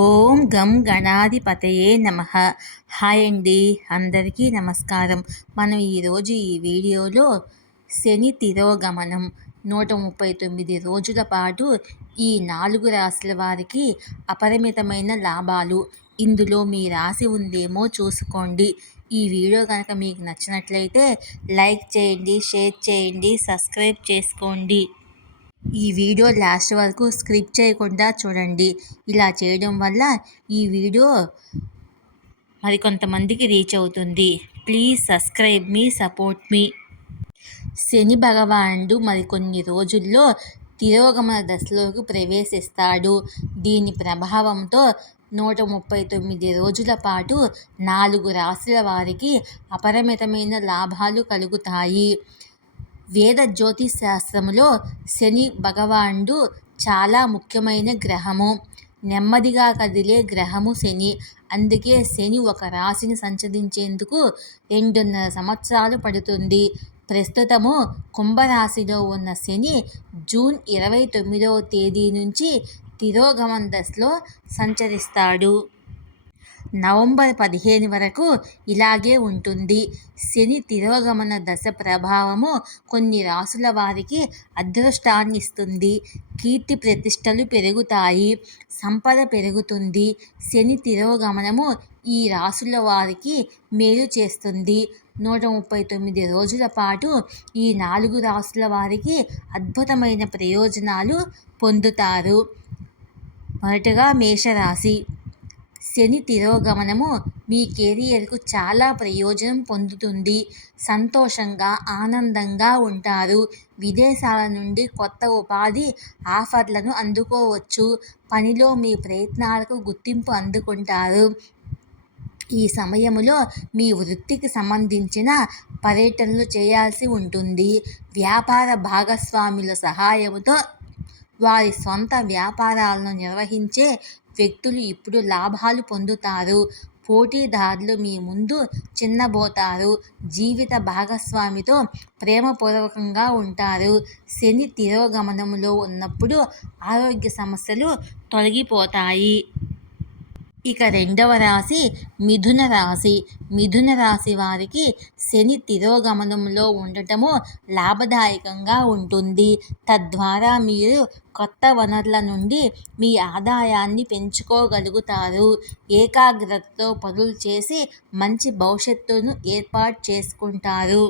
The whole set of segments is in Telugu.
ఓం గం గణాధిపతయే నమః. హాయ్ అండి, అందరికీ నమస్కారం. మనం ఈరోజు ఈ వీడియోలో శని తిరోగమనం 139 రోజుల పాటు ఈ 4 రాశుల వారికి అపరిమితమైన లాభాలు. ఇందులో మీ రాశి ఉందేమో చూసుకోండి. ఈ వీడియో కనుక మీకు నచ్చినట్లయితే లైక్ చేయండి, షేర్ చేయండి, సబ్స్క్రైబ్ చేసుకోండి. ఈ వీడియో లాస్ట్ వరకు స్కిప్ చేయకుండా చూడండి. ఇలా చేయడం వల్ల ఈ వీడియో మరికొంతమందికి రీచ్ అవుతుంది. ప్లీజ్ సబ్స్క్రైబ్ మీ, సపోర్ట్ మీ. శని భగవానుడు మరికొన్ని రోజుల్లో తిరోగమన దశలోకి ప్రవేశిస్తాడు. దీని ప్రభావంతో 139 రోజుల పాటు 4 రాశుల వారికి అపరిమితమైన లాభాలు కలుగుతాయి. వేద జ్యోతిష్ శాస్త్రములో శని భగవానుడు చాలా ముఖ్యమైన గ్రహము. నెమ్మదిగా కదిలే గ్రహము శని. అందుకే శని ఒక రాశిని సంచరించేందుకు 2.5 సంవత్సరాలు పడుతుంది. ప్రస్తుతము కుంభరాశిలో ఉన్న శని జూన్ 29వ తేదీ నుంచి తిరోగమన దశలో సంచరిస్తాడు. నవంబర్ 15 వరకు ఇలాగే ఉంటుంది. శని తిరోగమన దశ ప్రభావము కొన్ని రాశుల వారికి అదృష్టాన్ని ఇస్తుంది. కీర్తి ప్రతిష్టలు పెరుగుతాయి, సంపద పెరుగుతుంది. శని తిరోగమనము ఈ రాశుల వారికి మేలు చేస్తుంది. 139 రోజుల పాటు ఈ 4 రాశుల వారికి అద్భుతమైన ప్రయోజనాలు పొందుతారు. మొదటగా మేషరాశి. శని తిరోగమనము మీ కెరియర్కు చాలా ప్రయోజనం పొందుతుంది. సంతోషంగా, ఆనందంగా ఉంటారు. విదేశాల నుండి కొత్త ఉపాధి ఆఫర్లను అందుకోవచ్చు. పనిలో మీ ప్రయత్నాలకు గుర్తింపు అందుకుంటారు. ఈ సమయంలో మీ వృత్తికి సంబంధించిన పర్యటనలు చేయాల్సి ఉంటుంది. వ్యాపార భాగస్వాముల సహాయంతో వారి సొంత వ్యాపారాలను నిర్వహించే వ్యక్తులు ఇప్పుడు లాభాలు పొందుతారు. పోటీదారులు మీ ముందు చిన్నబోతారు. జీవిత భాగస్వామితో ప్రేమపూర్వకంగా ఉంటారు. శని తిరోగమనంలో ఉన్నప్పుడు ఆరోగ్య సమస్యలు తొలగిపోతాయి. ఇక రెండవ రాశి మిథున రాశి. మిథున రాశి వారికి శని తిరోగమనంలో ఉండటము లాభదాయకంగా ఉంటుంది. తద్వారా మీరు కొత్త వనరుల నుండి మీ ఆదాయాన్ని పెంచుకోగలుగుతారు. ఏకాగ్రతతో పనులు చేసి మంచి భవిష్యత్తును ఏర్పాటు చేసుకుంటారు.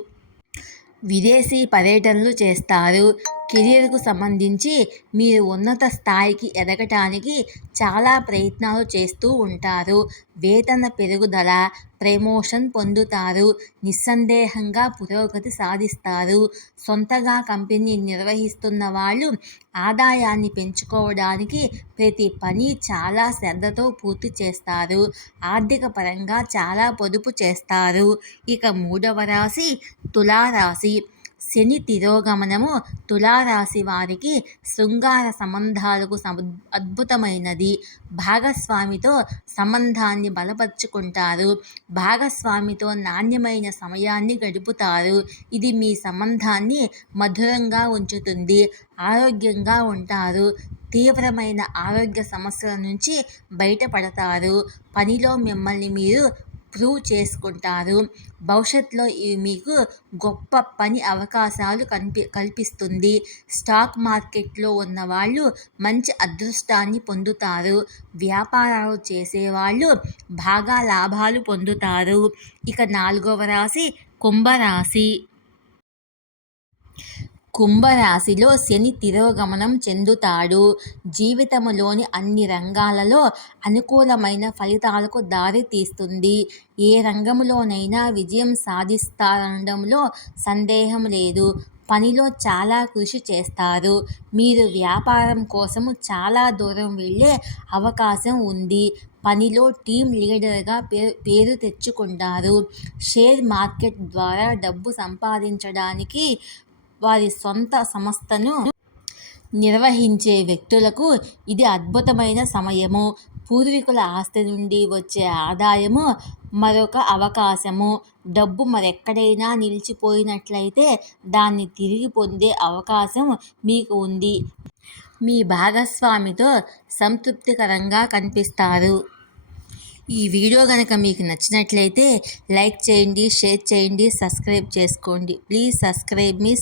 విదేశీ పర్యటనలు చేస్తారు. కెరీర్కు సంబంధించి మీరు ఉన్నత స్థాయికి ఎదగటానికి చాలా ప్రయత్నాలు చేస్తూ ఉంటారు. వేతన పెరుగుదల, ప్రమోషన్ పొందుతారు. నిస్సందేహంగా పురోగతి సాధిస్తారు. సొంతగా కంపెనీ నిర్వహిస్తున్న వాళ్ళు ఆదాయాన్ని పెంచుకోవడానికి ప్రతి పని చాలా శ్రద్ధతో పూర్తి చేస్తారు. ఆర్థిక పరంగా చాలా పొదుపు చేస్తారు. ఇక మూడవ రాశి తులారాశి. శని తిరోగమనము తులారాశి వారికి శృంగార సంబంధాలకు అద్భుతమైనది. భాగస్వామితో సంబంధాన్ని బలపరుచుకుంటారు. భాగస్వామితో నాణ్యమైన సమయాన్ని గడుపుతారు. ఇది మీ సంబంధాన్ని మధురంగా ఉంచుతుంది. ఆరోగ్యంగా ఉంటారు. తీవ్రమైన ఆరోగ్య సమస్యల నుంచి బయటపడతారు. పనిలో మిమ్మల్ని మీరు ప్రూవ్ చేసుకుంటారు. భవిష్యత్తులో ఇవి మీకు గొప్ప పని అవకాశాలు కల్పిస్తుంది. స్టాక్ మార్కెట్లో ఉన్నవాళ్ళు మంచి అదృష్టాన్ని పొందుతారు. వ్యాపారాలు చేసేవాళ్ళు బాగా లాభాలు పొందుతారు. ఇక నాలుగవ రాశి కుంభరాశి. కుంభరాశిలో శని తిరోగమనం చెందుతాడు. జీవితంలోని అన్ని రంగాలలో అనుకూలమైన ఫలితాలకు దారి తీస్తుంది. ఏ రంగంలోనైనా విజయం సాధిస్తారనడంలో సందేహం లేదు. పనిలో చాలా కృషి చేస్తారు. మీరు వ్యాపారం కోసం చాలా దూరం వెళ్ళే అవకాశం ఉంది. పనిలో టీం లీడర్గా పేరు తెచ్చుకుంటారు. షేర్ మార్కెట్ ద్వారా డబ్బు సంపాదించడానికి వారి సొంత సంస్థను నిర్వహించే వ్యక్తులకు ఇది అద్భుతమైన సమయము. పూర్వీకుల ఆస్తి నుండి వచ్చే ఆదాయము మరొక అవకాశము. డబ్బు మరెక్కడైనా నిలిచిపోయినట్లయితే దాన్ని తిరిగి పొందే అవకాశం మీకు ఉంది. మీ భాగస్వామితో సంతృప్తికరంగా కనిపిస్తారు. ఈ వీడియో కనుక మీకు నచ్చినట్లయితే లైక్ చేయండి, షేర్ చేయండి, సబ్స్క్రైబ్ చేసుకోండి. Please subscribe me.